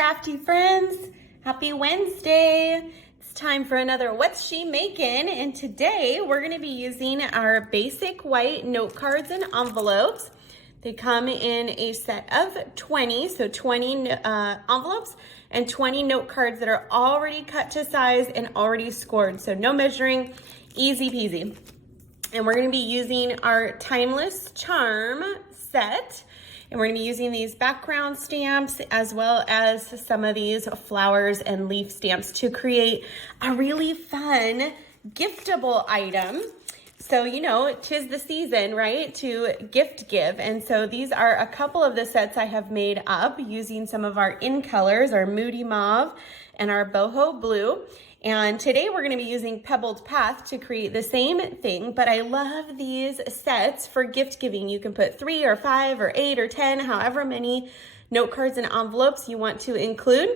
crafty friends. Happy Wednesday. It's time for another What's She Making? And today we're going to be using our basic white note cards and envelopes. They come in a set of 20, so 20 envelopes and 20 note cards that are already cut to size and already scored. So no measuring, easy peasy. And we're going to be using our Timeless Charm set. And we're going to be using these background stamps as well as some of these flowers and leaf stamps to create a really fun giftable item. So, you know, 'tis the season, right, to gift give. And so these are a couple of the sets I have made up using some of our in colors, our Moody Mauve and our Boho Blue. And today we're going to be using Pebbled Path to create the same thing, but I love these sets for gift giving. You can put 3 or 5 or 8 or 10, however many note cards and envelopes you want to include.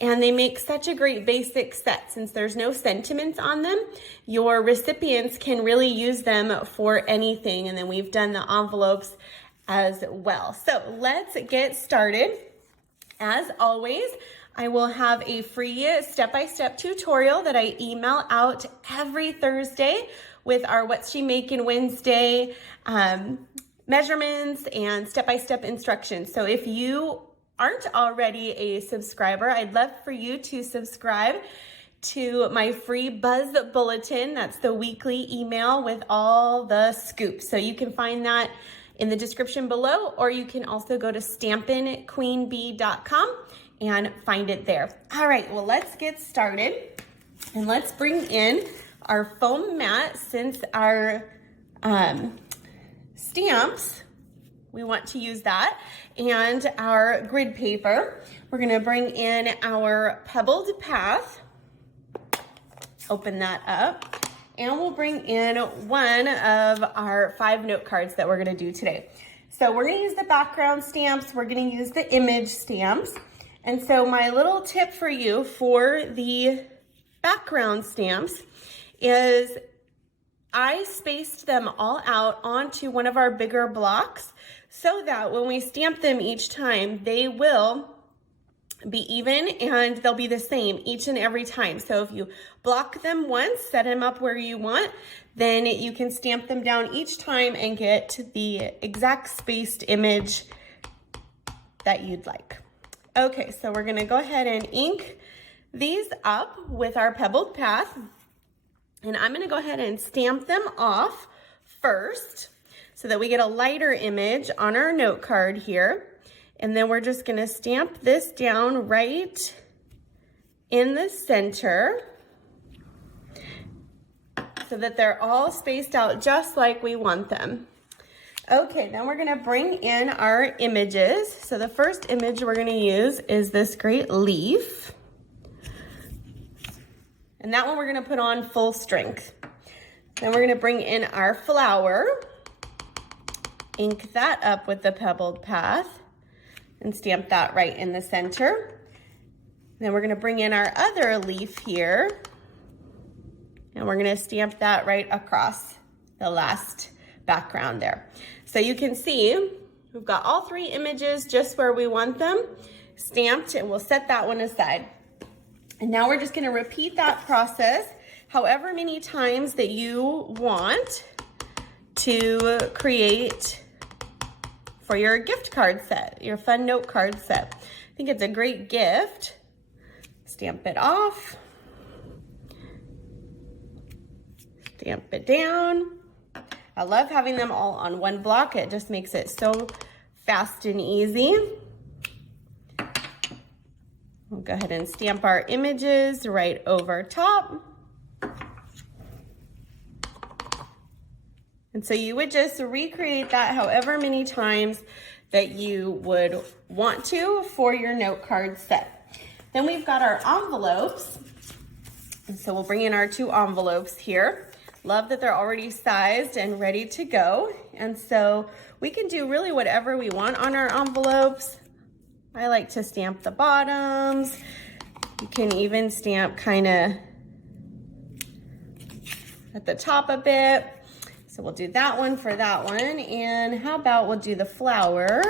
And they make such a great basic set. Since there's no sentiments on them, your recipients can really use them for anything. And then we've done the envelopes as well. So let's get started. As always, I will have a free step-by-step tutorial that I email out every Thursday with our What's She Making Wednesday measurements and step-by-step instructions. So if you aren't already a subscriber, I'd love for you to subscribe to my free Buzz Bulletin. That's the weekly email with all the scoops. So you can find that in the description below, or you can also go to stampinqueenbee.com and find it there. All right, well, let's get started. And let's bring in our foam mat. Since our stamps, we want to use that, and our grid paper. We're gonna bring in our Pebbled Path, open that up, and we'll bring in one of our 5 note cards that we're gonna do today. So we're gonna use the background stamps, we're gonna use the image stamps. And so my little tip for you for the background stamps is I spaced them all out onto one of our bigger blocks so that when we stamp them each time, they will be even and they'll be the same each and every time. So if you block them once, set them up where you want, then you can stamp them down each time and get the exact spaced image that you'd like. Okay, so we're gonna go ahead and ink these up with our Pebbled Path. And I'm gonna go ahead and stamp them off first so that we get a lighter image on our note card here. And then we're just gonna stamp this down right in the center so that they're all spaced out just like we want them. Okay, then we're gonna bring in our images. So the first image we're gonna use is this great leaf. And that one we're gonna put on full strength. Then we're gonna bring in our flower, ink that up with the Pebbled Path, and stamp that right in the center. Then we're gonna bring in our other leaf here, and we're gonna stamp that right across the last background there. So you can see we've got all 3 images just where we want them stamped, and we'll set that one aside. And now we're just gonna repeat that process however many times that you want to create for your gift card set, your fun note card set. I think it's a great gift. Stamp it off, stamp it down. I love having them all on one block. It just makes it so fast and easy. We'll go ahead and stamp our images right over top. And so you would just recreate that however many times that you would want to for your note card set. Then we've got our envelopes. And so we'll bring in our 2 envelopes here. Love that they're already sized and ready to go. And so we can do really whatever we want on our envelopes. I like to stamp the bottoms. You can even stamp kind of at the top a bit. So we'll do that one for that one. And how about we'll do the flower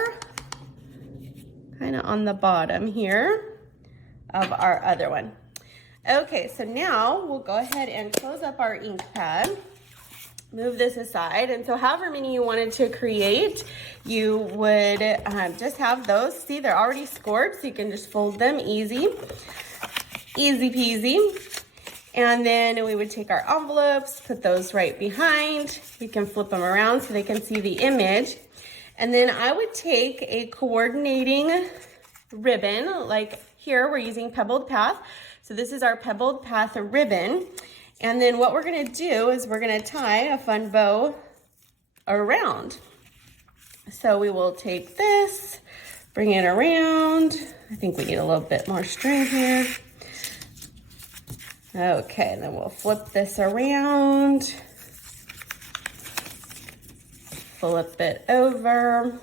kind of on the bottom here. of our other one. Okay, so now we'll go ahead and close up our ink pad. Move this aside, and so however many you wanted to create, you would just have those. See, they're already scored, so you can just fold them easy peasy. And then we would take our envelopes, put those right behind. We can flip them around so they can see the image. And then I would take a coordinating ribbon, like here we're using Pebbled Path. So this is our Pebbled Path ribbon. And then what we're gonna do is we're gonna tie a fun bow around. So we will take this, bring it around. I think we need a little bit more string here. Okay, and then we'll flip this around. Flip it over.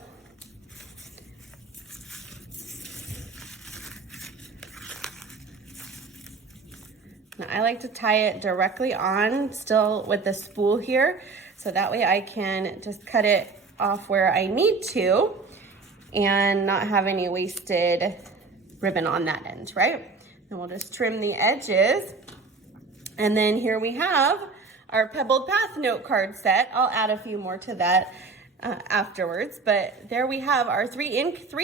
Now, I like to tie it directly on, still with the spool here, so that way I can just cut it off where I need to and not have any wasted ribbon on that end, right? And we'll just trim the edges. And then here we have our Pebbled Path note card set. I'll add a few more to that afterwards, but there we have our three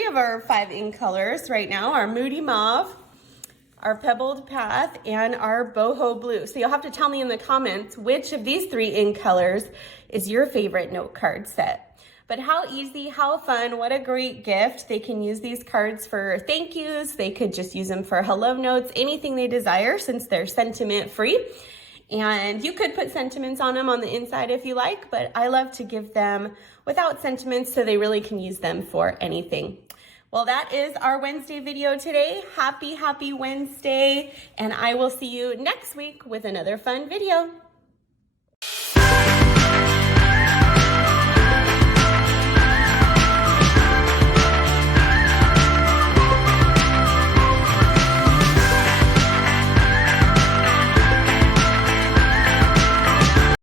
of our 5 ink colors right now, our Moody Mauve, our Pebbled Path, and our Boho Blue. So you'll have to tell me in the comments which of these 3 ink colors is your favorite note card set. But how easy, how fun, what a great gift. They can use these cards for thank yous. They could just use them for hello notes, anything they desire since they're sentiment free. And you could put sentiments on them on the inside if you like, but I love to give them without sentiments so they really can use them for anything. Well, that is our Wednesday video today. Happy Wednesday, and I will see you next week with another fun video.